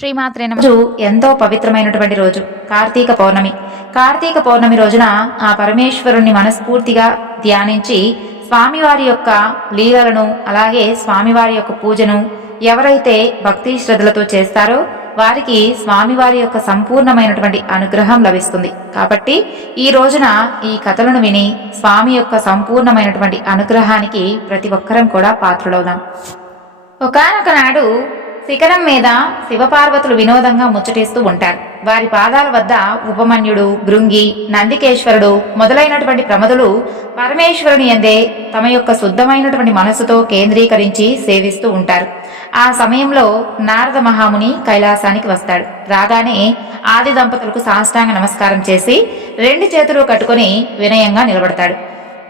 శ్రీమాత్రే నమః. రోజు ఎంతో పవిత్రమైనటువంటి రోజు కార్తీక పౌర్ణమి. కార్తీక పౌర్ణమి రోజున ఆ పరమేశ్వరుణ్ణి మనస్ఫూర్తిగా ధ్యానించి స్వామివారి యొక్క లీలలను అలాగే స్వామివారి యొక్క పూజను ఎవరైతే భక్తి శ్రద్ధలతో చేస్తారో వారికి స్వామివారి యొక్క సంపూర్ణమైనటువంటి అనుగ్రహం లభిస్తుంది. కాబట్టి ఈ రోజున ఈ కథలను విని స్వామి యొక్క సంపూర్ణమైనటువంటి అనుగ్రహానికి ప్రతి ఒక్కరం కూడా పాత్రులవుదాం. ఒకానొక నాడు శిఖరం మీద శివపార్వతులు వినోదంగా ముచ్చటిస్తూ ఉంటారు. వారి పాదాల వద్ద ఉపమన్యుడు, భృంగి, నందికేశ్వరుడు మొదలైనటువంటి ప్రమదులు పరమేశ్వరుని యందే తమ యొక్క శుద్ధమైనటువంటి మనసుతో కేంద్రీకరించి సేవిస్తూ ఉంటారు. ఆ సమయంలో నారద మహాముని కైలాసానికి వస్తాడు. రాగానే ఆది దంపతులకు సాష్టాంగ నమస్కారం చేసి 2 చేతులు కట్టుకుని వినయంగా నిలబడతాడు.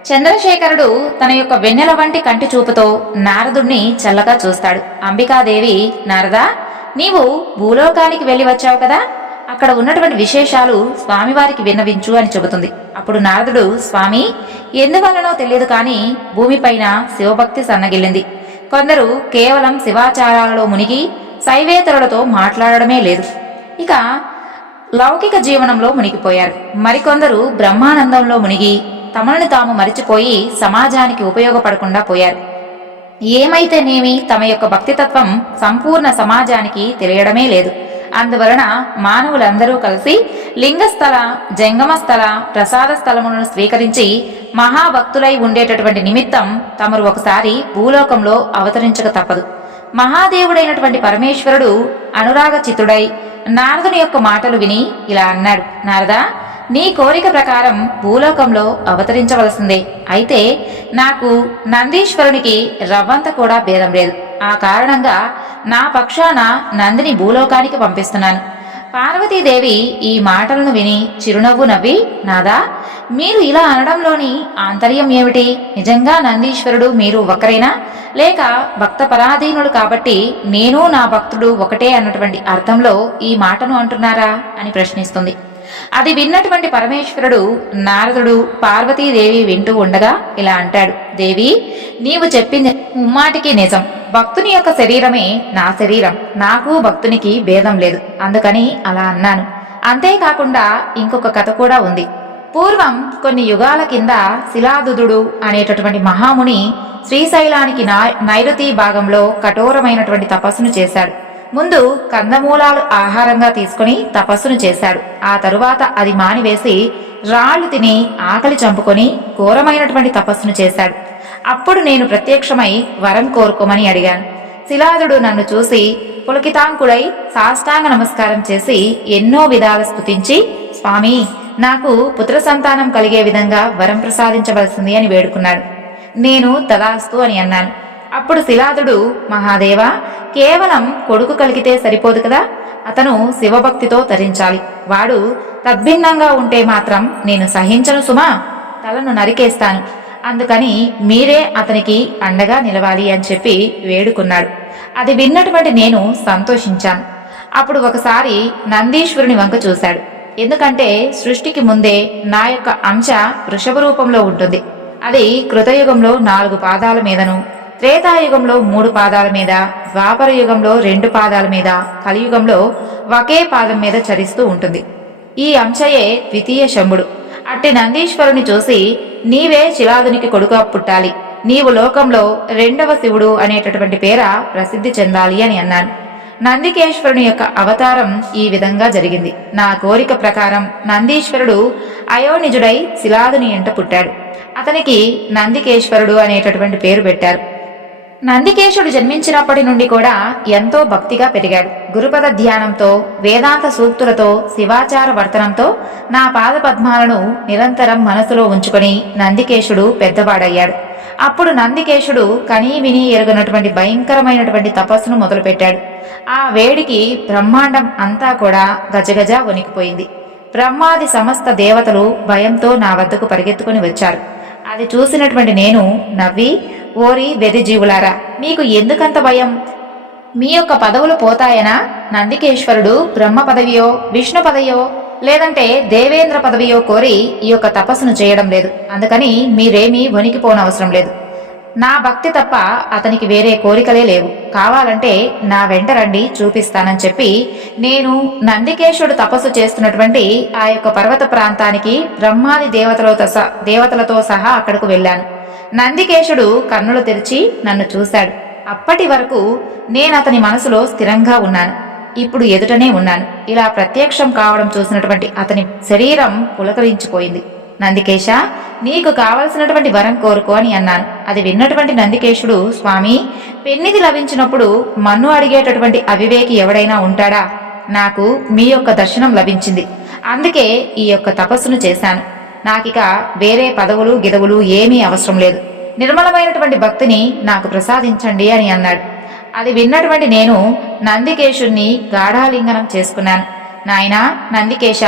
చంద్రశేఖరుడు తన యొక్క వెన్నెల వంటి కంటి చూపుతో నారదుణ్ణి చల్లగా చూస్తాడు. అంబికాదేవి, నారదా, నీవు భూలోకానికి వెళ్లి వచ్చావు కదా, అక్కడ ఉన్నటువంటి విశేషాలు స్వామివారికి విన్నవించు అని చెబుతుంది. అప్పుడు నారదుడు, స్వామి, ఎందువల్లనో తెలియదు కానీ భూమిపైన శివభక్తి సన్నగిల్లింది. కొందరు కేవలం శివాచారాలలో మునిగి శైవేతరులతో మాట్లాడడమే లేదు, ఇక లౌకిక జీవనంలో మునిగిపోయారు. మరికొందరు బ్రహ్మానందంలో మునిగి తమను తాము మరిచిపోయి సమాజానికి ఉపయోగపడకుండా పోయారు. ఏమైతేనేమి తమ యొక్క భక్తితత్వం సంపూర్ణ సమాజానికి తెలియడమే లేదు. అందువలన మానవులందరూ కలిసి లింగస్థల, జంగమస్థల, ప్రసాద స్థలములను స్వీకరించి మహాభక్తులై ఉండేటటువంటి నిమిత్తం తమరు ఒకసారి భూలోకంలో అవతరించక తప్పదు. మహాదేవుడైనటువంటి పరమేశ్వరుడు అనురాగ చిత్తుడై నారదుని యొక్క మాటలు విని ఇలా అన్నాడు, నారదా, నీ కోరిక ప్రకారం భూలోకంలో అవతరించవలసిందే. అయితే నాకు నందీశ్వరునికి రవ్వంత కూడా భేదం లేదు. ఆ కారణంగా నా పక్షాన నందిని భూలోకానికి పంపిస్తున్నాను. పార్వతీదేవి ఈ మాటలను విని చిరునవ్వు నవ్వి, నాదా, మీరు ఇలా అనడంలోని ఆంతర్యం ఏమిటి? నిజంగా నందీశ్వరుడు మీరు ఒకరేనా, లేక భక్త పరాధీనుడు కాబట్టి నేను నా భక్తుడు ఒకటే అన్నటువంటి అర్థంలో ఈ మాటను అంటున్నారా అని ప్రశ్నిస్తుంది. అది విన్నటువంటి పరమేశ్వరుడు నారదుడు పార్వతీదేవి వింటూ ఉండగా ఇలా అంటాడు, దేవి, నీవు చెప్పింది ముమ్మాటికి నిజం. భక్తుని యొక్క శరీరమే నా శరీరం. నాకు భక్తునికి భేదం లేదు, అందుకని అలా అన్నాను. అంతేకాకుండా ఇంకొక కథ కూడా ఉంది. పూర్వం కొన్ని యుగాల కింద శిలాదుదుడు అనేటటువంటి మహాముని శ్రీశైలానికి నైరుతి భాగంలో కఠోరమైనటువంటి తపస్సును చేశాడు. ముందు కందమూలాలు ఆహారంగా తీసుకుని తపస్సును చేశాడు. ఆ తరువాత అది మానివేసి రాళ్లు తిని ఆకలి చంపుకొని ఘోరమైనటువంటి తపస్సును చేశాడు. అప్పుడు నేను ప్రత్యక్షమై వరం కోరుకోమని అడిగాను. శిలాదుడు నన్ను చూసి పులకితాంకుడై సాష్టాంగ నమస్కారం చేసి ఎన్నో విధాల స్తుతించి, స్వామి, నాకు పుత్ర సంతానం కలిగే విధంగా వరం ప్రసాదించవలసింది అని వేడుకున్నాడు. నేను తదాస్తు అని అన్నాను. అప్పుడు శిలాదుడు, మహాదేవ, కేవలం కొడుకు కలిగితే సరిపోదు కదా, అతను శివభక్తితో తరించాలి. వాడు తద్భిన్నంగా ఉంటే మాత్రం నేను సహించను సుమా, తలను నరికేస్తాను. అందుకని మీరే అతనికి అండగా నిలవాలి అని చెప్పి వేడుకున్నాడు. అది విన్నటువంటి నేను సంతోషించాను. అప్పుడు ఒకసారి నందీశ్వరుని వంక చూశాడు. ఎందుకంటే సృష్టికి ముందే నా యొక్క అంశ వృషభ రూపంలో ఉంటుంది. అది కృతయుగంలో 4 పాదాల మీదను, త్రేతాయుగంలో 3 పాదాల మీద, ద్వాపర యుగంలో 2 పాదాల మీద, కలియుగంలో ఒకే పాదం మీద చరిస్తూ ఉంటుంది. ఈ అంశయే ద్వితీయ శంభుడు. అట్టి నందీశ్వరుని చూసి, నీవే శిలాదునికి కొడుకు పుట్టాలి, నీవు లోకంలో 2వ శివుడు అనేటటువంటి పేర ప్రసిద్ధి చెందాలి అని అన్నాను. నందికేశ్వరుని యొక్క అవతారం ఈ విధంగా జరిగింది. నా కోరిక ప్రకారం నందీశ్వరుడు అయోనిజుడై శిలాదుని ఎంట పుట్టాడు. అతనికి నందికేశ్వరుడు అనేటటువంటి పేరు పెట్టారు. నందికేశుడు జన్మించినప్పటి నుండి కూడా ఎంతో భక్తిగా పెరిగాడు. గురుపద ధ్యానంతో, వేదాంత సూక్తులతో, శివాచార వర్తనంతో నా పాద పద్మాలను నిరంతరం మనసులో ఉంచుకొని నందికేశుడు పెద్దవాడయ్యాడు. అప్పుడు నందికేశుడు కనీ విని ఎరుగనటువంటి భయంకరమైనటువంటి తపస్సును మొదలుపెట్టాడు. ఆ వేడికి బ్రహ్మాండం అంతా కూడా గజగజ వణికిపోయింది. బ్రహ్మాది సమస్త దేవతలు భయంతో నా వద్దకు పరిగెత్తుకుని వచ్చారు. అది చూసినటువంటి నేను నవ్వి, ఓరి వెర్రిజీవులారా, మీకు ఎందుకంత భయం? మీ యొక్క పదవులు పోతాయనా? నందికేశ్వరుడు బ్రహ్మ పదవియో, విష్ణు పదవియో, లేదంటే దేవేంద్ర పదవియో కోరి ఈ యొక్క తపస్సును చేయడం లేదు. అందుకని మీరేమీ వణికిపోనవసరం లేదు. నా భక్తి తప్ప అతనికి వేరే కోరికలే లేవు. కావాలంటే నా వెంట రండి, చూపిస్తానని చెప్పి నేను నందికేశుడు తపస్సు చేస్తున్నటువంటి ఆ యొక్క పర్వత ప్రాంతానికి బ్రహ్మాది దేవతలతో సహా అక్కడకు వెళ్ళాను. నందికేశుడు కన్నులు తెరిచి నన్ను చూశాడు. అప్పటి వరకు నేను అతని మనసులో స్థిరంగా ఉన్నాను. ఇప్పుడు ఎదుటనే ఉన్నాను. ఇలా ప్రత్యక్షం కావడం చూసినటువంటి అతని శరీరం పులకరించిపోయింది. నందికేశ, నీకు కావలసినటువంటి వరం కోరుకో అని అన్నాను. అది విన్నటువంటి నందికేశుడు, స్వామి, పెన్నిది లభించినప్పుడు మన్ను అడిగేటటువంటి అవివేకి ఎవడైనా ఉంటాడా? నాకు మీ యొక్క దర్శనం లభించింది, అందుకే ఈ యొక్క తపస్సును చేశాను. నాకిక వేరే పదవులు గిదవులు ఏమీ అవసరం లేదు. నిర్మలమైనటువంటి భక్తిని నాకు ప్రసాదించండి అని అన్నాడు. అది విన్నటువంటి నేను నందికేశుణ్ణి గాఢాలింగనం చేసుకున్నాను. నాయనా నందికేశ,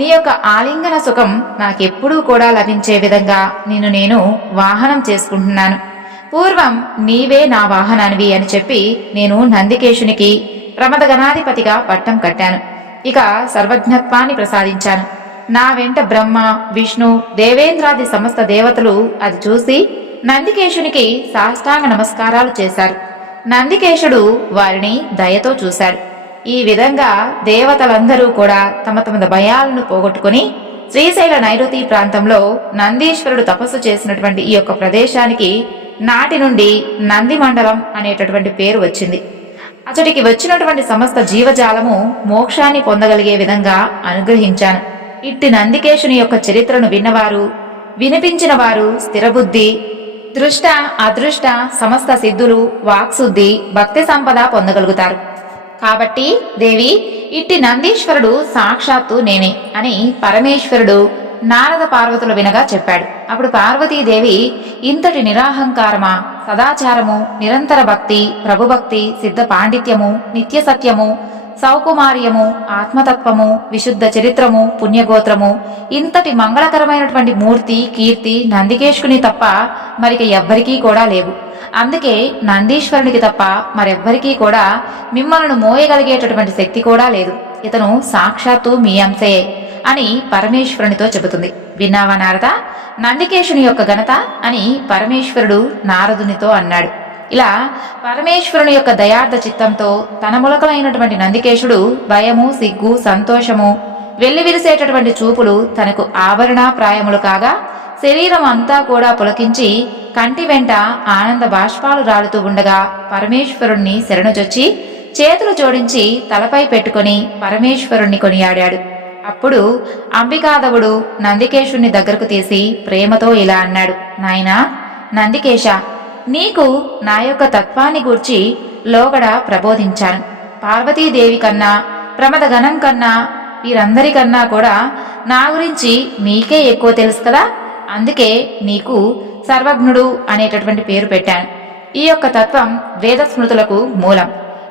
నీ యొక్క ఆలింగన సుఖం నాకెప్పుడూ కూడా లభించే విధంగా నిన్ను నేను వాహనం చేసుకుంటున్నాను. పూర్వం నీవే నా వాహనానివి అని చెప్పి నేను నందికేశునికి ప్రమదగణాధిపతిగా పట్టం కట్టాను. ఇక సర్వజ్ఞత్వాన్ని ప్రసాదించాను. నా వెంట బ్రహ్మ, విష్ణు, దేవేంద్రాది సమస్త దేవతలు అది చూసి నందికేశునికి సాష్టాంగ నమస్కారాలు చేశారు. నందికేశుడు వారిని దయతో చూశాడు. ఈ విధంగా దేవతలందరూ కూడా తమ తమ భయాలను పోగొట్టుకుని శ్రీశైల నైరుతి ప్రాంతంలో నందీశ్వరుడు తపస్సు చేసినటువంటి ఈ యొక్క ప్రదేశానికి నాటి నుండి నంది మండలం అనేటటువంటి పేరు వచ్చింది. అతడికి వచ్చినటువంటి సమస్త జీవజాలము మోక్షాన్ని పొందగలిగే విధంగా అనుగ్రహించాను. ఇట్టి నందికేశుని యొక్క చరిత్రను విన్నవారు, వినిపించిన వారు స్థిరబుద్ధి, దృష్ట అదృష్ట సమస్త సిద్ధులు, వాక్శుద్ధి, భక్తి సంపద పొందగలుగుతారు. కాబట్టి దేవి, ఇట్టి నందీశ్వరుడు సాక్షాత్తు నేనే అని పరమేశ్వరుడు నారద పార్వతులు వినగా చెప్పాడు. అప్పుడు పార్వతీదేవి, ఇంతటి నిరాహంకారమా, సదాచారము, నిరంతర భక్తి, ప్రభుభక్తి, సిద్ధ పాండిత్యము, నిత్య సత్యము, సౌకుమార్యము, ఆత్మతత్వము, విశుద్ధ చరిత్రము, పుణ్యగోత్రము, ఇంతటి మంగళకరమైనటువంటి మూర్తి, కీర్తి నందికేశుని తప్ప మరిక ఎవ్వరికీ కూడా లేవు. అందుకే నందీశ్వరునికి తప్ప మరెవ్వరికీ కూడా మిమ్మల్ని మోయగలిగేటటువంటి శక్తి కూడా లేదు. ఇతను సాక్షాత్తు మీ అంశే అని పరమేశ్వరునితో చెబుతుంది. విన్నావా నారద, నందికేశుని యొక్క ఘనత అని పరమేశ్వరుడు నారదునితో అన్నాడు. ఇలా పరమేశ్వరుని యొక్క దయార్థ చిత్తంతో తన మూలకమైనటువంటి నందికేశుడు భయము, సిగ్గు, సంతోషము, వెల్లివిరిసేటటువంటి చూపులు తనకు ఆభరణాప్రాయములు కాగా శరీరం అంతా కూడా పులకించి కంటి వెంట ఆనంద బాష్పాలు రాలుతూ ఉండగా పరమేశ్వరుణ్ణి శరణుజొచ్చి చేతులు జోడించి తలపై పెట్టుకుని పరమేశ్వరుణ్ణి కొనియాడాడు. అప్పుడు అంబికాదవుడు నందికేశుణ్ణి దగ్గరకు తీసి ప్రేమతో ఇలా అన్నాడు. నాయనా నందికేశ, నీకు నా యొక్క తత్వాన్ని గూర్చి లోగడ ప్రబోధించాను. పార్వతీదేవి కన్నా, ప్రమదగణం కన్నా, వీరందరికన్నా కూడా నా గురించి మీకే ఎక్కువ తెలుసు కదా. అందుకే నీకు సర్వజ్ఞుడు అనేటటువంటి పేరు పెట్టాను. ఈ యొక్క తత్వం వేద స్మృతులకు మూలం.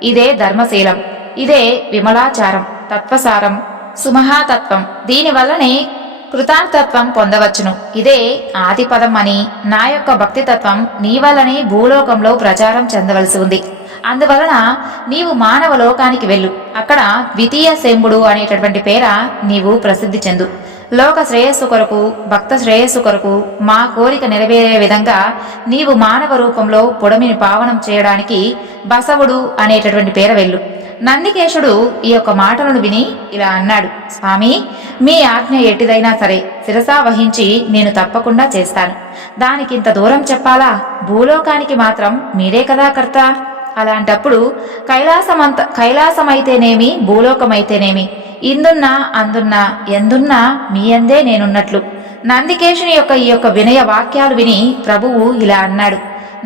ఇదే ధర్మశీలం, ఇదే విమలాచారం, తత్వసారం, సుమహాతత్వం. దీనివల్లనే కృతార్థత్వం పొందవచ్చును. ఇదే ఆదిపదం అని నా యొక్క భక్తితత్వం నీ వల్లనే భూలోకంలో ప్రచారం చెందవలసి ఉంది. అందువలన నీవు మానవ లోకానికి వెళ్ళు. అక్కడ ద్వితీయ శంభుడు అనేటటువంటి పేర నీవు ప్రసిద్ధి చెందు. లోక శ్రేయస్సు కొరకు, భక్త శ్రేయస్సు కొరకు మా కోరిక నెరవేరే విధంగా నీవు మానవ రూపంలో పుడమిని పావనం చేయడానికి బసవుడు అనేటటువంటి పేర వెళ్ళు. నందికేశుడు ఈ యొక్క మాటలను విని ఇలా అన్నాడు. స్వామి, మీ ఆజ్ఞ ఎట్టిదైనా సరే శిరసా వహించి నేను తప్పకుండా చేస్తాను. దానికింత దూరం చెప్పాలా? భూలోకానికి మాత్రం మీరే కదా కర్త. అలాంటప్పుడు కైలాసమైతేనేమి, భూలోకమైతేనేమి, ఇందున్నా అందున్నా ఎందున్నా మీ అందే నేనున్నట్లు. నందికేశుని యొక్క ఈ యొక్క వినయ వాక్యాలు విని ప్రభువు ఇలా అన్నాడు.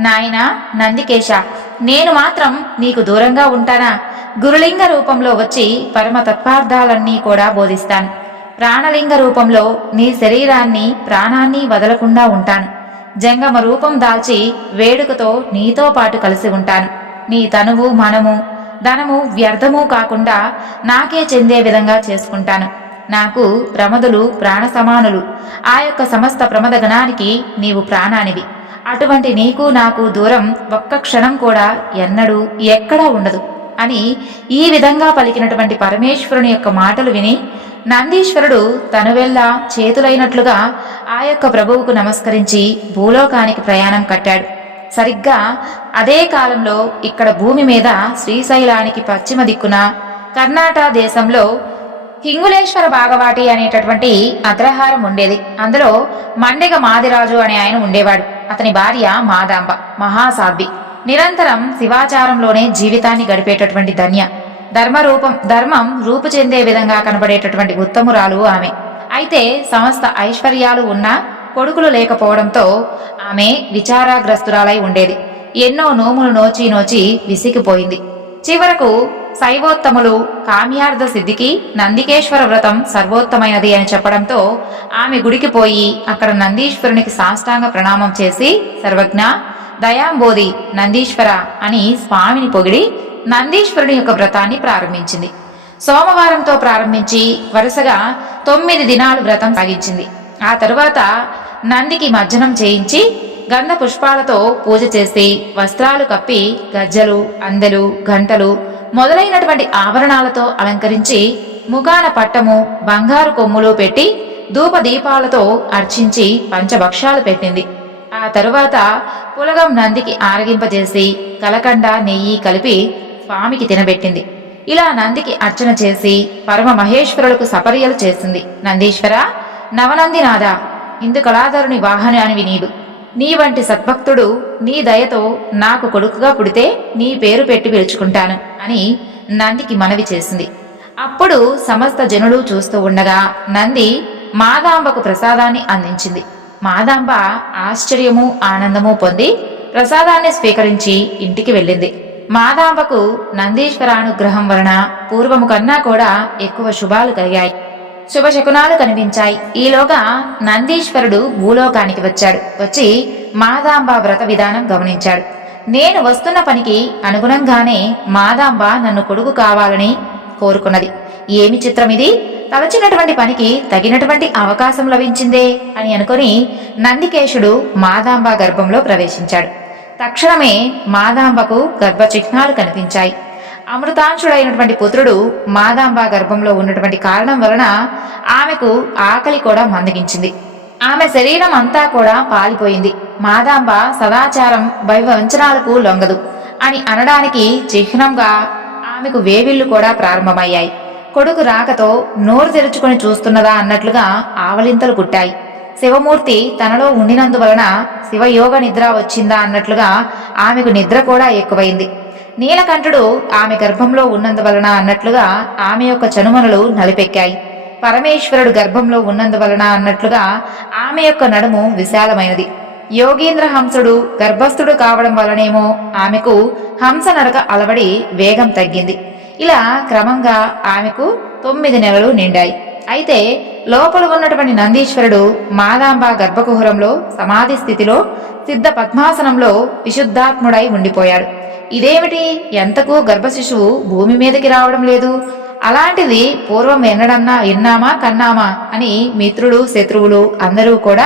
నాయనా నందికేశ, నేను మాత్రం నీకు దూరంగా ఉంటానా? గురులింగ రూపంలో వచ్చి పరమ తత్వార్థాలన్నీ కూడా బోధిస్తాను. ప్రాణలింగ రూపంలో నీ శరీరాన్ని, ప్రాణాన్ని వదలకుండా ఉంటాను. జంగమ రూపం దాల్చి వేడుకతో నీతో పాటు కలిసి ఉంటాను. నీ తనువు, మనము, ధనము వ్యర్థము కాకుండా నాకే చెందే విధంగా చేసుకుంటాను. నాకు ప్రమదులు ప్రాణ సమానులు. ఆ యొక్క సమస్త ప్రమద గణానికి నీవు ప్రాణానివి. అటువంటి నీకు నాకు దూరం ఒక్క క్షణం కూడా ఎన్నడూ ఎక్కడా ఉండదు అని ఈ విధంగా పలికినటువంటి పరమేశ్వరుని యొక్క మాటలు విని నందీశ్వరుడు తనువెల్లా చేతులైనట్లుగా ఆ యొక్క ప్రభువుకు నమస్కరించి భూలోకానికి ప్రయాణం కట్టాడు. సరిగ్గా అదే కాలంలో ఇక్కడ భూమి మీద శ్రీశైలానికి పశ్చిమ దిక్కున కర్ణాటక దేశంలో హింగులేశ్వర భాగవాటి అనేటటువంటి అగ్రహారం ఉండేది. అందులో మండెగ మాదిరాజు అనే ఆయన ఉండేవాడు. అతని భార్య మాదాంబ మహాసాధ్వి. నిరంతరం శివాచారంలోనే జీవితాన్ని గడిపేటటువంటి ధన్య. ధర్మం రూపు చెందే విధంగా కనబడేటటువంటి ఉత్తమురాలు ఆమె. అయితే సమస్త ఐశ్వర్యాలు ఉన్నా కొడుకులు లేకపోవడంతో ఆమె విచారాగ్రస్తురాలై ఉండేది. ఎన్నో నోములు నోచి విసిగిపోయింది. చివరకు శైవోత్తములు కామ్యార్థ సిద్ధికి నందికేశ్వర వ్రతం సర్వోత్తమైనది అని చెప్పడంతో ఆమె గుడికి పోయి అక్కడ నందీశ్వరునికి సాష్టాంగ ప్రణామం చేసి సర్వజ్ఞ దయాంబోధి నందీశ్వర అని స్వామిని పొగిడి నందీశ్వరుని యొక్క వ్రతాన్ని ప్రారంభించింది. సోమవారంతో ప్రారంభించి వరుసగా 9 దినాలు వ్రతం సాగించింది. ఆ తరువాత నందికి మజ్జనం చేయించి గంధ పుష్పాలతో పూజ చేసి వస్త్రాలు కప్పి గజ్జలు అందెలు గంటలు మొదలైనటువంటి ఆభరణాలతో అలంకరించి ముఖాన పట్టము బంగారు కొమ్ములు పెట్టి ధూప దీపాలతో అర్చించి పంచభక్షాలు పెట్టింది. ఆ తరువాత పులగం నందికి ఆరగింపజేసి కలకండ నెయ్యి కలిపి స్వామికి తినబెట్టింది. ఇలా నందికి అర్చన చేసి పరమ మహేశ్వరులకు సపర్యలు చేసింది. నందీశ్వర నవనందినాథ ఇందుకళాధరుని వాహనానివి నీవు. నీ వంటి సద్భక్తుడు నీ దయతో నాకు కొడుకుగా పుడితే నీ పేరు పెట్టి పిలుచుకుంటాను అని నందికి మనవి చేసింది. అప్పుడు సమస్త జనులు చూస్తూ ఉండగా నంది మాదాంబకు ప్రసాదాన్ని అందించింది. మాదాంబ ఆశ్చర్యము ఆనందము పొంది ప్రసాదాన్ని స్వీకరించి ఇంటికి వెళ్ళింది. మాదాంబకు నందీశ్వరానుగ్రహం వలన పూర్వము కన్నా కూడా ఎక్కువ శుభాలు కలిగాయి. శుభశకునాలు కనిపించాయి. ఈలోగా నందీశ్వరుడు భూలోకానికి వచ్చి మాదాంబ వ్రత విధానం గమనించాడు. నేను వస్తున్న పనికి అనుగుణంగానే మాదాంబ నన్ను కొడుకు కావాలని కోరుకున్నది. ఏమి చిత్రమిది, తలచినటువంటి పనికి తగినటువంటి అవకాశం లభించిందే అని అనుకుని నందికేశుడు మాదాంబ గర్భంలో ప్రవేశించాడు. తక్షణమే మాదాంబకు గర్భ చిహ్నాలు కనిపించాయి. అమృతాంశుడైనటువంటి పుత్రుడు మాదాంబ గర్భంలో ఉన్నటువంటి కారణం వలన ఆమెకు ఆకలి కూడా మందగించింది. ఆమె శరీరం అంతా కూడా పాలిపోయింది. మాదాంబ సదాచారం వైవంచనాలకు లొంగదు అని అనడానికి చిహ్నంగా ఆమెకు వేవిళ్లు కూడా ప్రారంభమయ్యాయి. కొడుకు రాకతో నోరు తెరుచుకుని చూస్తున్నదా అన్నట్లుగా ఆవలింతలు పుట్టాయి. శివమూర్తి తనలో ఉండినందువలన శివయోగ నిద్ర వచ్చిందా అన్నట్లుగా ఆమెకు నిద్ర కూడా ఎక్కువైంది. నీలకంఠుడు ఆమె గర్భంలో ఉన్నందువలన అన్నట్లుగా ఆమె యొక్క చనుమనులు నలిపెక్కాయి. పరమేశ్వరుడు గర్భంలో ఉన్నందువలన అన్నట్లుగా ఆమె యొక్క నడుము విశాలమైనది. యోగీంద్ర హంసుడు గర్భస్థుడు కావడం వలనేమో ఆమెకు హంస నడక అలవడి వేగం తగ్గింది. ఇలా క్రమంగా ఆమెకు 9 నెలలు నిండాయి. అయితే లోపల ఉన్నటువంటి నందీశ్వరుడు మాదాంబ గర్భకుహరంలో సమాధి స్థితిలో సిద్ధ పద్మాసనంలో విశుద్ధాత్ముడై ఉండిపోయాడు. ఇదేమిటి, ఎంతకు గర్భశిశువు భూమి మీదకి రావడం లేదు, అలాంటిది పూర్వం ఎన్నడన్నా విన్నామా కన్నామా అని మిత్రులు శత్రువులు అందరూ కూడా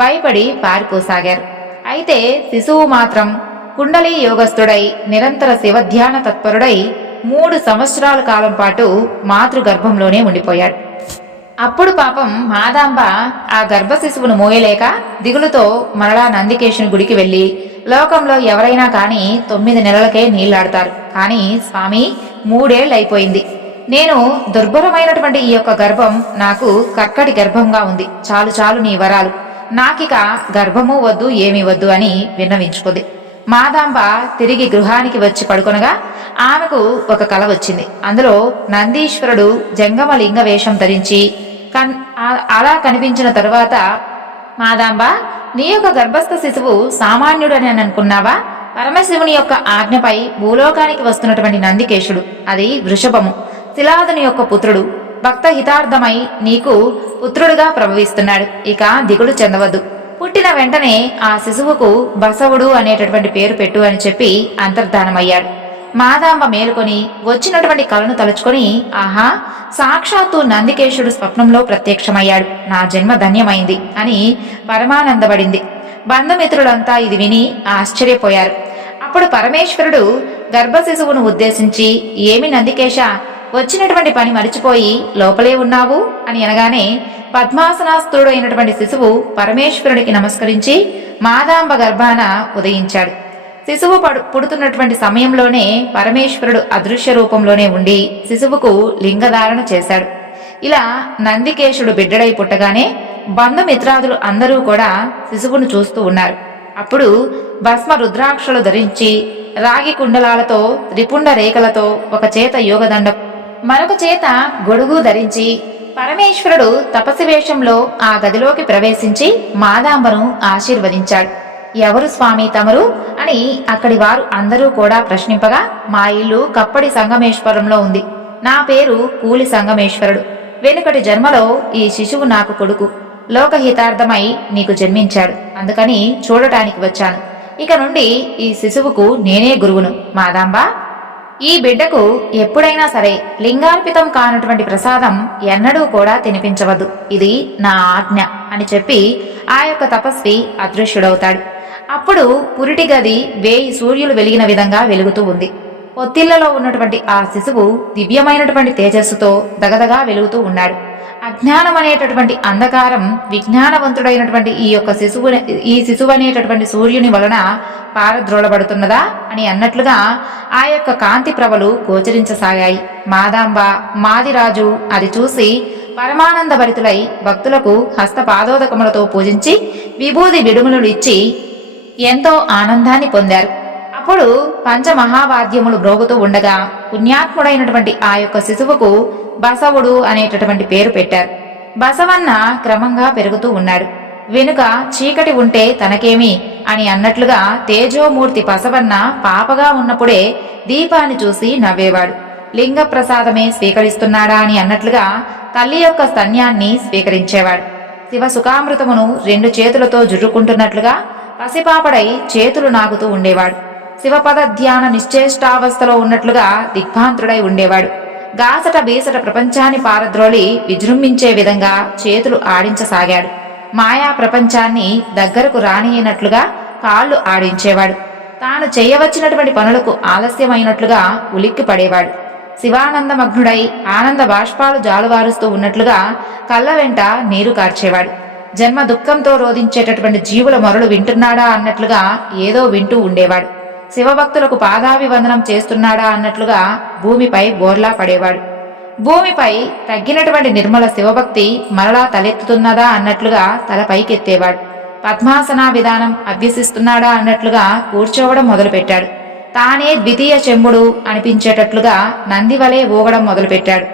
భయపడి పారిపోసాగారు. అయితే శిశువు మాత్రం కుండలి యోగస్థుడై నిరంతర శివధ్యాన తత్పరుడై 3 సంవత్సరాల కాలం పాటు మాతృగర్భంలోనే ఉండిపోయాడు. అప్పుడు పాపం మాదాంబ ఆ గర్భ శిశువును మోయలేక దిగులుతో మరలా నందికేశుని గుడికి వెళ్లి, లోకంలో ఎవరైనా కానీ 9 నెలలకే నీళ్లాడతారు, కానీ స్వామి 3 ఏళ్ళు అయిపోయింది. నేను దుర్భరమైనటువంటి ఈ యొక్క గర్భం నాకు కక్కటి గర్భంగా ఉంది. చాలు చాలు నీ వరాలు, నాకిక గర్భము వద్దు ఏమీ వద్దు అని విన్నవించుకుంది. మాదాంబ తిరిగి గృహానికి వచ్చి పడుకొనగా ఆమెకు ఒక కల వచ్చింది. అందులో నందీశ్వరుడు జంగమ లింగ వేషం ధరించి అలా కనిపించిన తరువాత, మాదాంబ నీ యొక్క గర్భస్థ శిశువు సామాన్యుడని అనుకున్నావా? పరమశివుని యొక్క ఆజ్ఞపై భూలోకానికి వస్తున్నటువంటి నందికేశుడు, అది వృషభము, శిలాదుని యొక్క పుత్రుడు, భక్త హితార్థమై నీకు పుత్రుడుగా ప్రభవిస్తున్నాడు. ఇక దిగులు చెందవద్దు. పుట్టిన వెంటనే ఆ శిశువుకు బసవుడు అనేటటువంటి పేరు పెట్టు అని చెప్పి అంతర్ధానమయ్యాడు. మాదాంబ మేలుకొని వచ్చినటువంటి కలను తలుచుకొని, ఆహా, సాక్షాత్తు నందికేశుడు స్వప్నంలో ప్రత్యక్షమయ్యాడు, నా జన్మ ధన్యమైంది అని పరమానందపడింది. బంధుమిత్రులంతా ఇది విని ఆశ్చర్యపోయారు. అప్పుడు పరమేశ్వరుడు గర్భ శిశువును ఉద్దేశించి, ఏమి నందికేశ, వచ్చినటువంటి పని మరిచిపోయి లోపలే ఉన్నావు అని అనగానే పద్మాసనాస్తుడు అయినటువంటి శిశువు పరమేశ్వరుడికి నమస్కరించి మాదాంబ గర్భాన ఉదయించాడు. శిశువు పుడుతున్నటువంటి సమయంలోనే పరమేశ్వరుడు అదృశ్య రూపంలోనే ఉండి శిశువుకు లింగధారణ చేశాడు. ఇలా నందికేశుడు బిడ్డడై పుట్టగానే బంధుమిత్రాదులు అందరూ కూడా శిశువును చూస్తూ ఉన్నారు. అప్పుడు భస్మ రుద్రాక్షలు ధరించి రాగి కుండలాలతో త్రిపుండ రేఖలతో ఒక చేత యోగదండం మరొక చేత గొడుగు ధరించి పరమేశ్వరుడు తపస్సు వేషంలో ఆ గదిలోకి ప్రవేశించి మాదాంబను ఆశీర్వదించాడు. ఎవరు స్వామి తమరు అని అక్కడి వారు అందరూ కూడా ప్రశ్నింపగా, మా ఇల్లు కప్పడి సంగమేశ్వరంలో ఉంది. నా పేరు కూలి సంగమేశ్వరుడు. వెనుకటి జన్మలో ఈ శిశువు నాకు కొడుకు. లోకహితార్థమై నీకు జన్మించాడు. అందుకని చూడటానికి వచ్చాను. ఇక నుండి ఈ శిశువుకు నేనే గురువును. మాదాంబ, ఈ బిడ్డకు ఎప్పుడైనా సరే లింగార్పితం కానటువంటి ప్రసాదం ఎన్నడూ కూడా తినిపించవద్దు. ఇది నా ఆజ్ఞ అని చెప్పి ఆ యొక్క తపస్వి అదృశ్యుడవుతాడు. అప్పుడు పురిటి గది 1000 సూర్యులు వెలిగిన విధంగా వెలుగుతూ ఉంది. పొత్తిళ్లలో ఉన్నటువంటి ఆ శిశువు దివ్యమైనటువంటి తేజస్సుతో దగదగా వెలుగుతూ ఉన్నాడు. అజ్ఞానం అనేటటువంటి అంధకారం విజ్ఞానవంతుడైనటువంటి ఈ శిశువు అనేటటువంటి సూర్యుని వలన పారద్రోళబడుతున్నదా అని అన్నట్లుగా ఆ యొక్క కాంతి ప్రభలు గోచరించసాగాయి. మాదాంబ, మాదిరాజు అది చూసి పరమానంద భరితులై భక్తులకు హస్తపాదోదకములతో పూజించి విభూది విడుములు ఇచ్చి ఎంతో ఆనందాన్ని పొందారు. అప్పుడు పంచమహావాద్యములు మ్రోగుతూ ఉండగా పుణ్యాత్ముడైనటువంటి ఆ యొక్క శిశువుకు బసవుడు అనేటటువంటి పేరు పెట్టారు. బసవన్న క్రమంగా పెరుగుతూ ఉన్నాడు. వెనుక చీకటి ఉంటే తనకేమి అని అన్నట్లుగా తేజోమూర్తి బసవన్న పాపగా ఉన్నప్పుడే దీపాన్ని చూసి నవ్వేవాడు. లింగ ప్రసాదమే స్వీకరిస్తున్నాడా అని అన్నట్లుగా తల్లి యొక్క స్తన్యాన్ని స్వీకరించేవాడు. శివ సుఖామృతమును 2 చేతులతో జుర్రుకుంటున్నట్లుగా పసిపాపడై చేతులు నాగుతూ ఉండేవాడు. శివపద ధ్యాన నిశ్చేష్టావస్థలో ఉన్నట్లుగా దిగ్భాంతుడై ఉండేవాడు. గాసట బీసట ప్రపంచాన్ని పారద్రోలి విజృంభించే విధంగా చేతులు ఆడించసాగాడు. మాయా ప్రపంచాన్ని దగ్గరకు రానియనట్లుగా కాళ్ళు ఆడించేవాడు. తాను చేయవచ్చినటువంటి పనులకు ఆలస్యమైనట్లుగా ఉలిక్కి పడేవాడు. శివానందమగ్నుడై ఆనంద బాష్పాలు జాలువారుస్తూ ఉన్నట్లుగా కళ్ళ వెంట నీరు కార్చేవాడు. జన్మ దుఃఖంతో రోధించేటటువంటి జీవుల మొరలు వింటున్నాడా అన్నట్లుగా ఏదో వింటూ ఉండేవాడు. శివభక్తులకు పాదాభివందనం చేస్తున్నాడా అన్నట్లుగా భూమిపై బోర్లా పడేవాడు. భూమిపై తగ్గినటువంటి నిర్మల శివభక్తి మరలా తలెత్తుతున్నదా అన్నట్లుగా తల పైకెత్తేవాడు. పద్మాసన విధానం అభ్యసిస్తున్నాడా అన్నట్లుగా కూర్చోవడం మొదలుపెట్టాడు. తానే ద్వితీయ చెంబుడు అనిపించేటట్లుగా నందివలే ఊగడం మొదలుపెట్టాడు.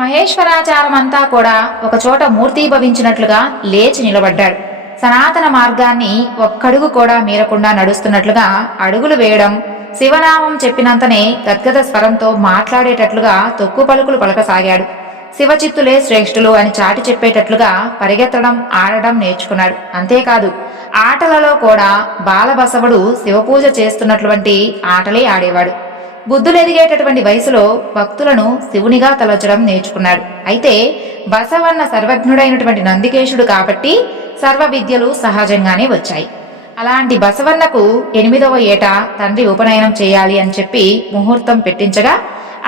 మహేశ్వరాచారమంతా కూడా ఒకచోట మూర్తీభవించినట్లుగా లేచి నిలబడ్డాడు. సనాతన మార్గాన్ని ఒక్కడుగు కూడా మీరకుండా నడుస్తున్నట్లుగా అడుగులు వేయడం, శివనామం చెప్పినంతనే గద్గద స్వరంతో మాట్లాడేటట్లుగా తొక్కు పలుకులు పలకసాగాడు. శివచిత్తులే శ్రేష్ఠులు అని చాటి చెప్పేటట్లుగా పరిగెత్తడం, ఆడడం నేర్చుకున్నాడు. అంతేకాదు ఆటలలో కూడా బాలబసవుడు శివపూజ చేస్తున్నటువంటి ఆటలే ఆడేవాడు. బుద్ధులెదిగేటటువంటి వయసులో భక్తులను శివునిగా తలచడం నేర్చుకున్నాడు. అయితే బసవన్న సర్వజ్ఞుడైనటువంటి నందికేశుడు కాబట్టి సర్వ విద్యలు సహజంగానే వచ్చాయి. అలాంటి బసవన్నకు 8వ ఏట తండ్రి ఉపనయనం చేయాలి అని చెప్పి ముహూర్తం పెట్టించగా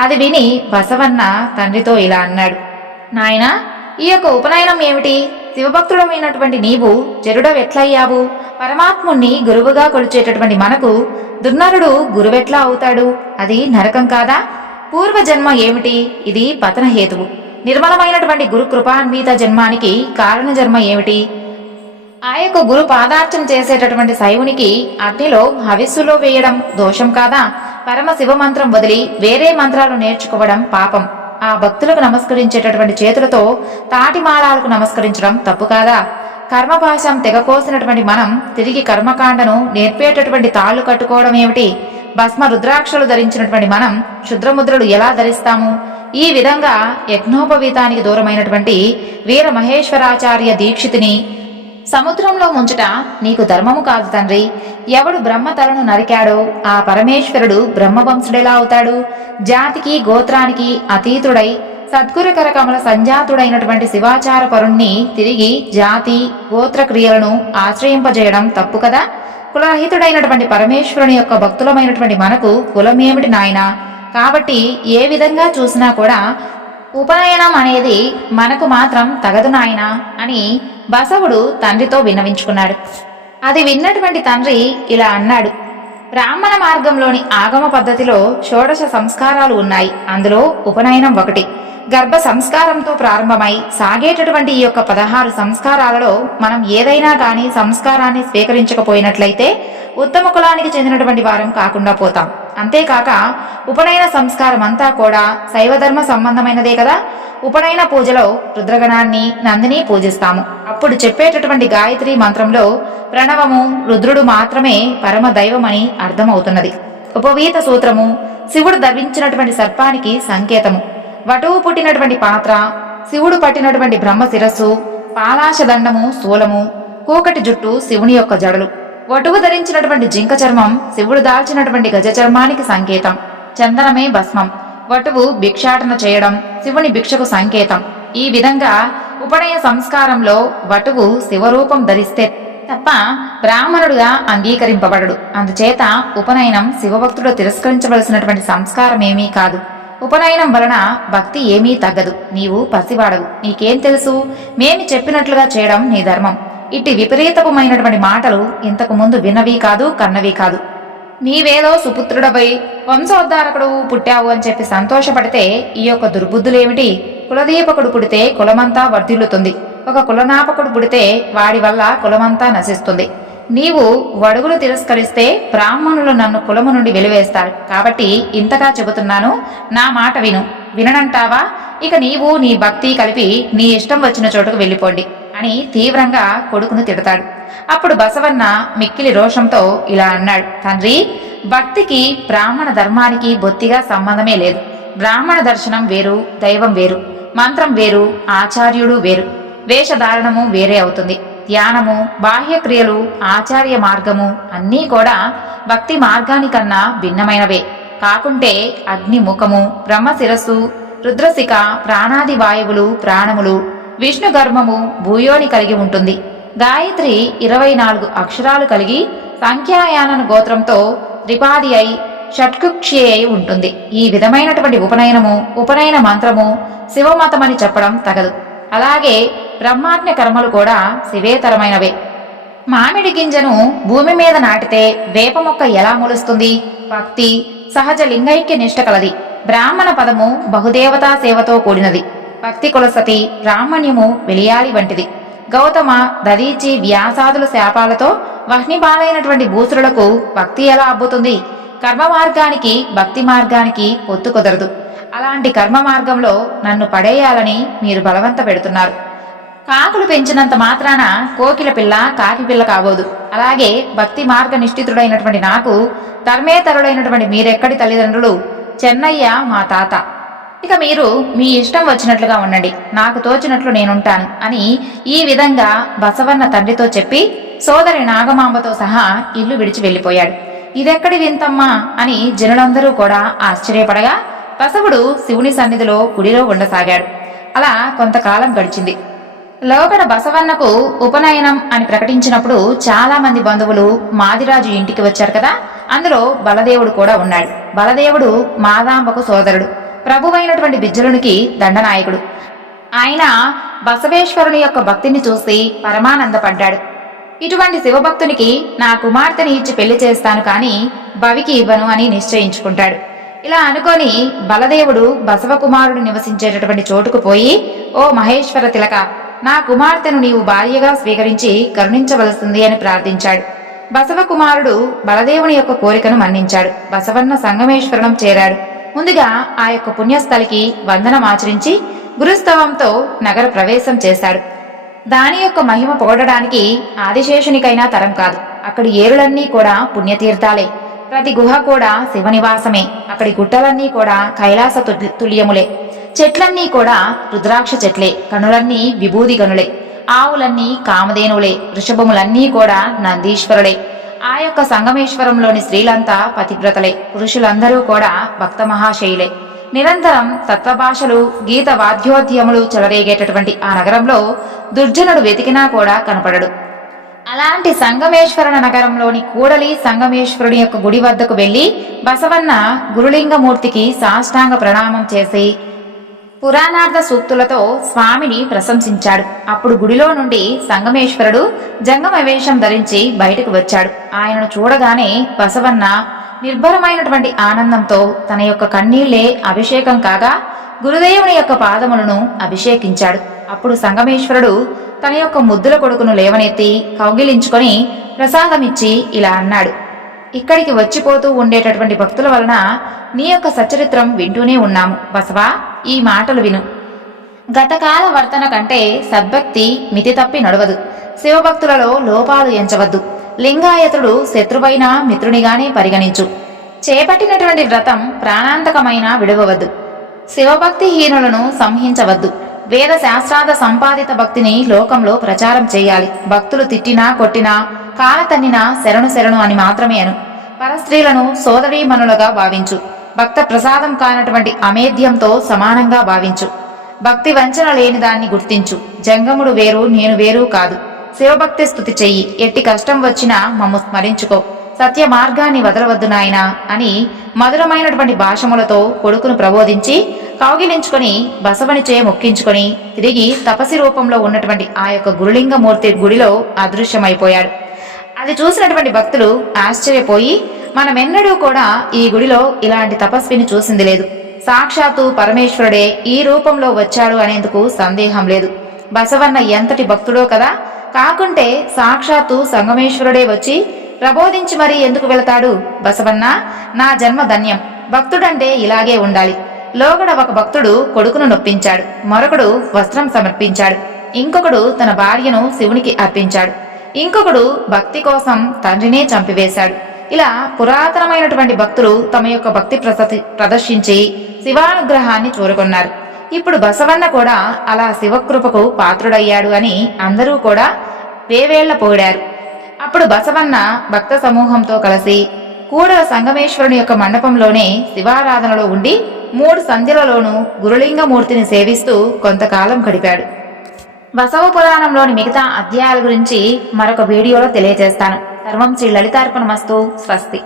అది విని బసవన్న తండ్రితో ఇలా అన్నాడు. నాయనా, ఈ యొక్క ఉపనయనం ఏమిటి? శివభక్తుడమైనటువంటి నీవు జరుడవెట్లయ్యావు? పరమాత్ముణ్ణి గురువుగా కొలిచేటటువంటి మనకు దుర్నరుడు గురువెట్లా అవుతాడు? అది నరకం కాదా? పూర్వజన్మ ఏమిటి? ఇది పతన హేతువు. నిర్మలమైనటువంటి గురు కృపాన్విత జన్మానికి కారణ జన్మ ఏమిటి? ఆ యొక్క గురు పాదార్చన చేసేటటువంటి శైవునికి అగ్నిలో హవిస్సులో వేయడం దోషం కాదా? పరమ శివ మంత్రం వదిలి వేరే మంత్రాలు నేర్చుకోవడం పాపం. ఆ భక్తులకు నమస్కరించేటటువంటి చేతులతో తాటిమాలాలకు నమస్కరించడం తప్పు కాదా? కర్మపాశం తెగకోసినటువంటి మనం తిరిగి కర్మకాండను నేర్పేటటువంటి తాళ్లు కట్టుకోవడం ఏమిటి? భస్మ రుద్రాక్షలు ధరించినటువంటి మనం క్షుద్రముద్రలు ఎలా ధరిస్తాము? ఈ విధంగా యజ్ఞోపవీతానికి దూరమైనటువంటి వీర మహేశ్వరాచార్య దీక్షితిని సముద్రంలో ముంచుట నీకు ధర్మము కాదు తండ్రి. ఎవడు బ్రహ్మ తలను నరికాడో ఆ పరమేశ్వరుడు బ్రహ్మవంశుడెలా అవుతాడు? జాతికి గోత్రానికి అతీతుడై సద్గురుకర కమల సంజాతుడైనటువంటి శివాచార పరుణ్ణి తిరిగి జాతి గోత్ర క్రియలను ఆశ్రయింపజేయడం తప్పు కదా? కులరహితుడైనటువంటి పరమేశ్వరుని యొక్క భక్తులమైనటువంటి మనకు కులమేమిటి నాయనా? కాబట్టి ఏ విధంగా చూసినా కూడా ఉపనయనం అనేది మనకు మాత్రం తగదు నాయనా అని బసవుడు తండ్రితో విన్నవించుకున్నాడు. అది విన్నటువంటి తండ్రి ఇలా అన్నాడు, బ్రాహ్మణ మార్గంలోని ఆగమ పద్ధతిలో షోడశ సంస్కారాలు ఉన్నాయి. అందులో ఉపనయనం ఒకటి. గర్భ సంస్కారంతో ప్రారంభమై సాగేటటువంటి ఈ యొక్క 16 సంస్కారాలలో మనం ఏదైనా కానీ సంస్కారాన్ని స్వీకరించకపోయినట్లయితే ఉత్తమ కులానికి చెందినటువంటి వారం కాకుండా పోతాం. అంతేకాక ఉపనయన సంస్కారం అంతా కూడా శైవధర్మ సంబంధమైనదే కదా. ఉపనయన పూజలో రుద్రగణాన్ని, నందిని పూజిస్తాము. అప్పుడు చెప్పేటటువంటి గాయత్రి మంత్రంలో ప్రణవము, రుద్రుడు మాత్రమే పరమ దైవమని అర్థమవుతున్నది. ఉపవీత సూత్రము శివుడు ధరించినటువంటి సర్పానికి సంకేతము. వటువు పుట్టినటువంటి పాత్ర, శివుడు పట్టినటువంటి బ్రహ్మ శిరస్సు, పాలాశదండము స్థూలము, కూకటి జుట్టు శివుని యొక్క జడలు. వటువు ధరించినటువంటి జింక చర్మం శివుడు దాల్చినటువంటి గజ చర్మానికి సంకేతం. చందనమే భస్మం. వటువు భిక్షాటన చేయడం శివుని భిక్షకు సంకేతం. ఈ విధంగా ఉపనయన సంస్కారంలో వటువు శివరూపం ధరిస్తే తప్ప బ్రాహ్మణుడుగా అంగీకరింపబడడు. అందుచేత ఉపనయనం శివభక్తుడు తిరస్కరించవలసినటువంటి సంస్కారమేమీ కాదు. ఉపనయనం వలన భక్తి ఏమీ తగ్గదు. నీవు పసివాడవు, నీకేం తెలుసు? మేమి చెప్పినట్లుగా చేయడం నీ ధర్మం. ఇట్టి విపరీతమైనటువంటి మాటలు ఇంతకు ముందు విన్నవి కాదు, కన్నవి కాదు. నీవేదో సుపుత్రుడపై వంశోద్ధారకుడు పుట్టావు అని చెప్పి సంతోషపడితే ఈ యొక్క దుర్బుద్ధులేమిటి? కులదీపకుడు పుడితే కులమంతా వర్ధిల్లుతుంది. ఒక కులనాపకుడు పుడితే వాడి వల్ల కులమంతా నశిస్తుంది. నీవు వడుగులు తిరస్కరిస్తే బ్రాహ్మణులు నన్ను కులము నుండి వెలివేస్తారు. కాబట్టి ఇంతగా చెబుతున్నాను, నా మాట విను. విననంటావా? ఇక నీవు నీ భక్తి కలిపి నీ ఇష్టం వచ్చిన చోటుకు వెళ్ళిపోండి అని తీవ్రంగా కొడుకును తిడతాడు. అప్పుడు బసవన్న మిక్కిలి రోషంతో ఇలా అన్నాడు, తండ్రి, భక్తికి బ్రాహ్మణ ధర్మానికి బొత్తిగా సంబంధమే లేదు. బ్రాహ్మణ దర్శనం వేరు, దైవం వేరు, మంత్రం వేరు, ఆచార్యుడు వేరు, వేషధారణము వేరే అవుతుంది. ధ్యానము, బాహ్యక్రియలు, ఆచార్య మార్గము అన్నీ కూడా భక్తి మార్గానికన్నా భిన్నమైనవే. కాకుంటే అగ్ని ముఖము, బ్రహ్మ శిరస్సు, రుద్రశిఖ, ప్రాణాది వాయువులు, ప్రాణములు, విష్ణు గర్భము, భూయోని కలిగి ఉంటుంది. గాయత్రి 24 అక్షరాలు కలిగి సంఖ్యాయానన గోత్రంతో త్రిపాది అయి షట్కుక్షి అయి ఉంటుంది. ఈ విధమైనటువంటి ఉపనయన మంత్రము శివమతమని చెప్పడం తగదు. అలాగే బ్రహ్మాజ్ఞ కర్మలు కూడా శివేతరమైనవే. మామిడి గింజను భూమి మీద నాటితే వేప మొక్క ఎలా మొలుస్తుంది? భక్తి సహజ లింగైక్య నిష్ట కలది. బ్రాహ్మణ పదము బహుదేవతా సేవతో కూడినది. భక్తి కులసతి, బ్రాహ్మణ్యము వెలియాలి వంటిది. గౌతమ, దదీచి, వ్యాసాదుల శాపాలతో వహ్నిపాలైనటువంటి భూసురులకు భక్తి ఎలా అబ్బుతుంది? కర్మ మార్గానికి భక్తి మార్గానికి పొత్తు కుదరదు. అలాంటి కర్మ మార్గంలో నన్ను పడేయాలని మీరు బలవంత పెడుతున్నారు. కాకులు పెంచినంత మాత్రాన కోకిల పిల్ల కాకి పిల్ల కాబోదు. అలాగే భక్తి మార్గ నిష్ఠితుడైనటువంటి నాకు ధర్మేతరుడైనటువంటి మీరెక్కడి తల్లిదండ్రులు? చెన్నయ్య మా తాత. ఇక మీరు మీ ఇష్టం వచ్చినట్లుగా ఉండండి, నాకు తోచినట్లు నేనుంటాను అని ఈ విధంగా బసవన్న తండ్రితో చెప్పి సోదరి నాగమాంబతో సహా ఇల్లు విడిచి వెళ్ళిపోయాడు. ఇదెక్కడి వింతమ్మా అని జనులందరూ కూడా ఆశ్చర్యపడగా బసవుడు శివుని సన్నిధిలో గుడిలో ఉండసాగాడు. అలా కొంతకాలం గడిచింది. లోకడ బసవన్నకు ఉపనయనం అని ప్రకటించినప్పుడు చాలా మంది బంధువులు మాదిరాజు ఇంటికి వచ్చారు కదా. అందులో బలదేవుడు కూడా ఉన్నాడు. బలదేవుడు మాదాంబకు సోదరుడు, ప్రభువైనటువంటి బిజ్జలునికి దండనాయకుడు. ఆయన బసవేశ్వరుని యొక్క భక్తిని చూసి పరమానందపడ్డాడు. ఇటువంటి శివభక్తునికి నా కుమార్తెని ఇచ్చి పెళ్లి చేస్తాను కానీ భవికి ఇవ్వను అని నిశ్చయించుకుంటాడు. ఇలా అనుకొని బలదేవుడు బసవకుమారుడు నివసించేటటువంటి చోటుకు పోయి, ఓ మహేశ్వర తిలక, నా కుమార్తెను నీవు భార్యగా స్వీకరించి కరుణించవలసింది అని ప్రార్థించాడు. బసవకుమారుడు బలదేవుని యొక్క కోరికను మన్నించాడు. బసవన్న సంగమేశ్వరణం చేరాడు. ముందుగా ఆ యొక్క పుణ్యస్థలికి వందనమాచరించి గురుస్తవంతో నగర ప్రవేశం చేశాడు. దాని యొక్క మహిమ పొగడడానికి ఆదిశేషునికైనా తరం కాదు. అక్కడి ఏరులన్నీ కూడా పుణ్యతీర్థాలే. ప్రతి గుహ కూడా శివనివాసమే. అక్కడి గుట్టలన్నీ కూడా కైలాస తుల్యములే. చెట్లన్నీ కూడా రుద్రాక్ష చెట్లే. కనులన్నీ విభూది గనులే. ఆవులన్నీ కామధేనువులే. వృషభములన్నీ కూడా నందీశ్వరులే. ఆ యొక్క సంగమేశ్వరంలోని స్త్రీలంతా పతివ్రతలే. పురుషులందరూ కూడా భక్త మహాశైలే. నిరంతరం తత్వభాషలు, గీత వాద్యోద్యములు చెలరేగేటటువంటి ఆ నగరంలో దుర్జనుడు వెతికినా కూడా కనపడడు. అలాంటి సంగమేశ్వర నగరంలోని కూడలి సంగమేశ్వరుని యొక్క గుడి వద్దకు వెళ్లి బసవన్న గురులింగమూర్తికి సాష్టాంగ ప్రణామం చేసి పురాణార్థ సూక్తులతో స్వామిని ప్రశంసించాడు. అప్పుడు గుడిలో నుండి సంగమేశ్వరుడు జంగమ వేషం ధరించి బయటకు వచ్చాడు. ఆయనను చూడగానే బసవన్న నిర్భరమైనటువంటి ఆనందంతో తన యొక్క కన్నీళ్లే అభిషేకం కాగా గురుదేవుని యొక్క పాదములను అభిషేకించాడు. అప్పుడు సంగమేశ్వరుడు తన యొక్క ముద్దుల కొడుకును లేవనెత్తి కౌగిలించుకొని ప్రసాదమిచ్చి ఇలా అన్నాడు: ఇక్కడికి వచ్చిపోతూ ఉండేటటువంటి భక్తుల వలన నీ యొక్క సచ్చరిత్రం వింటూనే ఉన్నాము. బసవా, ఈ మాటలు విను. గతకాల వర్తన కంటే సద్భక్తి మితి తప్పి నడవదు. శివభక్తులలో లోపాలు ఎంచవద్దు. లింగాయతుడు శత్రువైన మిత్రునిగానే పరిగణించు. చేపట్టినటువంటి వ్రతం ప్రాణాంతకమైన విడవవద్దు. శివభక్తిహీనులను సంహించవద్దు. వేద శాస్త్రాద సంపాదిత భక్తిని లోకంలో ప్రచారం చేయాలి. భక్తులు తిట్టినా కొట్టినా కాలతన్నినా శరణు శరణు అని మాత్రమే అను. పరస్త్రీలను సోదరీమణులుగా భావించు. భక్త ప్రసాదం కానటువంటి అమేధ్యంతో సమానంగా భావించు. భక్తి వంచన లేని దాన్ని గుర్తించు. జంగముడు వేరు, నేను వేరు కాదు. శివభక్తి స్తుతి చెయ్యి. ఎట్టి కష్టం వచ్చినా మమ్ము స్మరించుకో. సత్య మార్గాన్ని వదలవద్దు నాయనా అని మధురమైనటువంటి భాషములతో కొడుకును ప్రబోధించి కౌగిలించుకొని బసవనిచే మొక్కించుకొని తిరిగి తపసి రూపంలో ఉన్నటువంటి ఆ యొక్క గురులింగమూర్తి గుడిలో అదృశ్యమైపోయాడు. అది చూసినటువంటి భక్తులు ఆశ్చర్యపోయి, మనమెన్నడూ కూడా ఈ గుడిలో ఇలాంటి తపస్విని చూసింది లేదు. సాక్షాత్తు పరమేశ్వరుడే ఈ రూపంలో వచ్చాడు అనేందుకు సందేహం లేదు. బసవన్న ఎంతటి భక్తుడో కదా. కాకుంటే సాక్షాత్తు సంగమేశ్వరుడే వచ్చి ప్రబోధించి మరీ ఎందుకు వెళతాడు? బసవన్న, నా జన్మ ధన్యం. భక్తుడంటే ఇలాగే ఉండాలి. లోగడ ఒక భక్తుడు కొడుకును నొప్పించాడు. మరొకడు వస్త్రం సమర్పించాడు. ఇంకొకడు తన భార్యను శివునికి అర్పించాడు. ఇంకొకడు భక్తి కోసం తండ్రినే చంపివేశాడు. ఇలా పురాతనమైనటువంటి భక్తులు తమ యొక్క భక్తి ప్రదర్శించి శివానుగ్రహాన్ని చూరుకున్నారు. ఇప్పుడు బసవన్న కూడా అలా శివకృపకు పాత్రుడయ్యాడు అని అందరూ కూడా వేవేళ్ల పొగిడారు. అప్పుడు బసవన్న భక్త సమూహంతో కలిసి కూడల సంగమేశ్వరుని యొక్క మండపంలోనే శివారాధనలో ఉండి 3 సంధ్యలలోనూ గురులింగమూర్తిని సేవిస్తూ కొంతకాలం గడిపాడు. బసవ పురాణంలోని మిగతా అధ్యాయాల గురించి మరొక వీడియోలో తెలియజేస్తాను. సర్వం శ్రీ లలితార్పణమస్తు. స్వస్తి.